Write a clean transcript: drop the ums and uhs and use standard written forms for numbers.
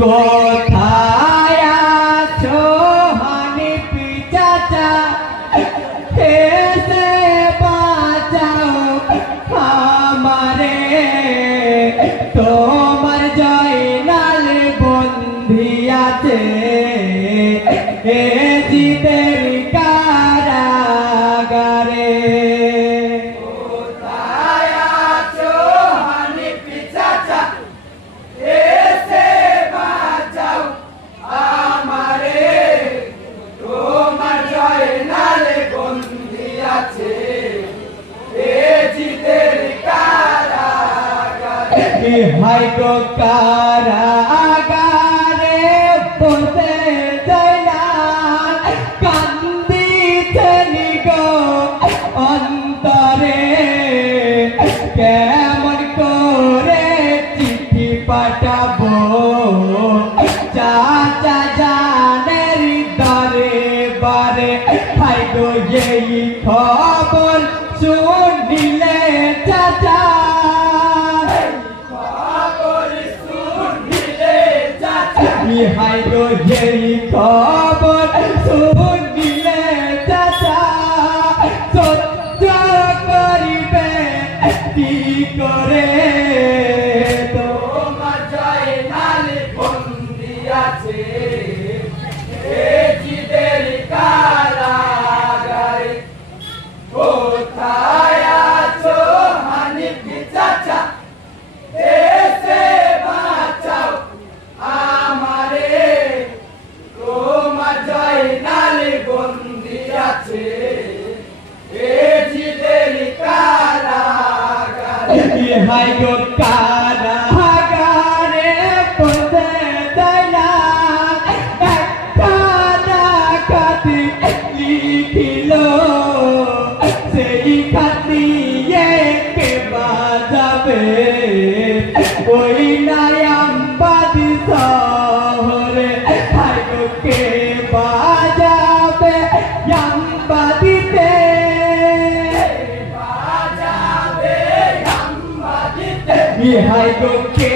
কোথায় আছো হানিফি চাচা, এসে বাঁচাও আমারে, তোমার জয়নাল বন্দী আছে এ জিদের কারাগারে। কোথায় আছো হানিফি চাচা, এসে বাঁচাও আমারে, তোমার জয়নাল বন্দী আছে এ জিদের কারাগারে। হাই গো কারাগারে বসে জয়নাল কান্দিছেন গো অন্তরে, কেমন করে চিঠি পাঠাবো চাচা জানের দরে বারে। হাই গো এই খবর শুনিলে চাচা, হাই গো এই খবর শুনিলে চাচা, সহ্য করিবে কি করে, তোমার জয়নাল বন্দী আছে এ জিদের কারাগারে। কোথায় আছো হানিফি চাচা, এসে বাঁচাও আমারে, তোমার জয়নাল বন্দী আছে এ জিদের কারাগারে। হাই গো কারাগারে বসে জয়নাল একখানা খাত লিখিল, সেই খাত নিয়ে কে বাজাবে ওই নায়ামবাদী শহরে। হাই গো কে বাজাবে আমবাদীতে, হাই গো কে